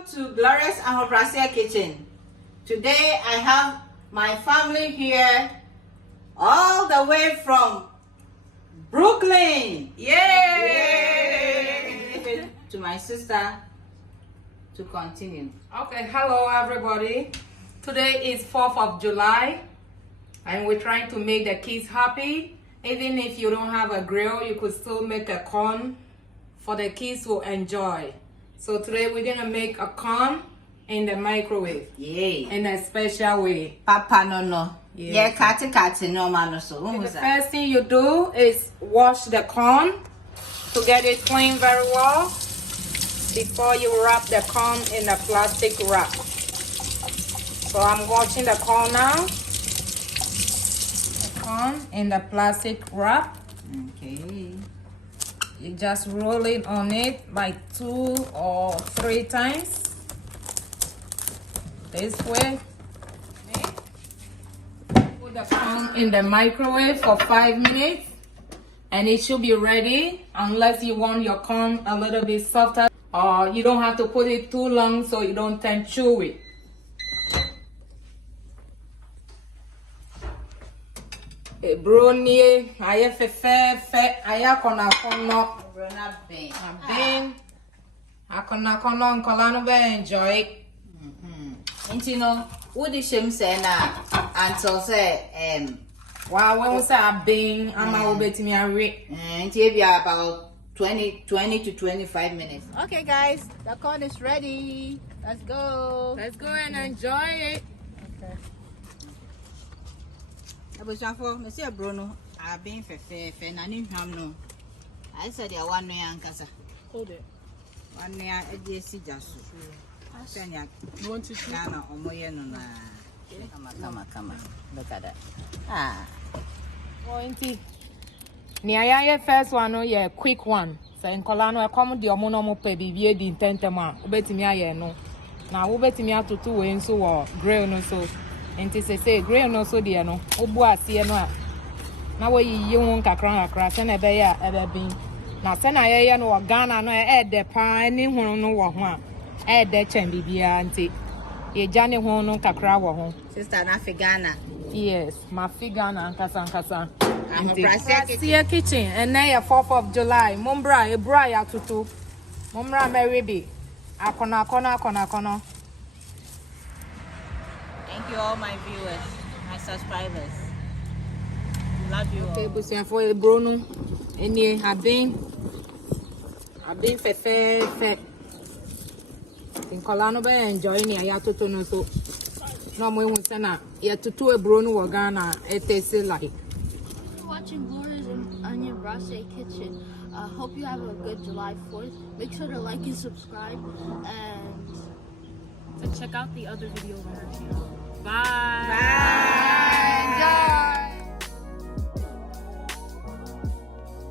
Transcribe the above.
Welcome to Glorious Ahoprasia Kitchen. Today I have my family here all the way from Brooklyn. Yay! Give it to my sister to continue. Okay, hello everybody. Today is 4th of July and we're trying to make the kids happy. Even if you don't have a grill, you could still make a corn for the kids to enjoy. So today we're gonna make a corn in the microwave. Yay! In a special way. Papa no. Yeah, kati no man so. The first thing you do is wash the corn to get it clean very well before you wrap the corn in a plastic wrap. So I'm washing the corn now. The corn in the plastic wrap. Okay. You just roll it on it like 2 or 3 times. This way. Put the corn in the microwave for 5 minutes and it should be ready, unless you want your corn a little bit softer, or you don't have to put it too long so you don't turn chewy. Brownie, I kona kono enjoy. No, what the shame say na until say Wow, when we say a bing, I'm a bit me a rate. be about 20 to 25 minutes. Okay guys, the corn is ready. Let's go. Let's go and enjoy it. Okay. Abusafo, me say Bruno, I been fe na ni hwam no. I said ya one way ankasa. Hold it. One year e si jaso. Senya. You want to shoot? Na omoye no na. Come. Look at that. Ah. Nia first one no yeah quick one. Say nkola no e come de omo no mo pe bibie di intentem a obetimi aye no. Na obetimi atoto we nso wo grill no so. Enti say grill no so de no. Obu ase no a. Na we yiyi won kakra se na be ya ebe bin. Na se na ye no Ghana no e de pa ni hunu no wo ho a. E de chen bibia nti. Ye jane ho no kakra wo ho. Sister na Ghana. Yes, my figure na nkasa. Ahoprasia kitchen and now 4th of July. Mumbra ebra ya tutu. Mumbra meribi. Akona. Thank you all my viewers, my subscribers. Love you all. Okay, busia for ebro no. Eni have been fe. Nkola no be enjoy ni ya tutu no so. No mo ehun se na ya tutu ebro no wo Ghana it tastes like. Watching Gloria's Onion Brasse Kitchen. Hope you have a good July 4th. Make sure to like and subscribe and to check out the other videos on our channel. Bye. Bye.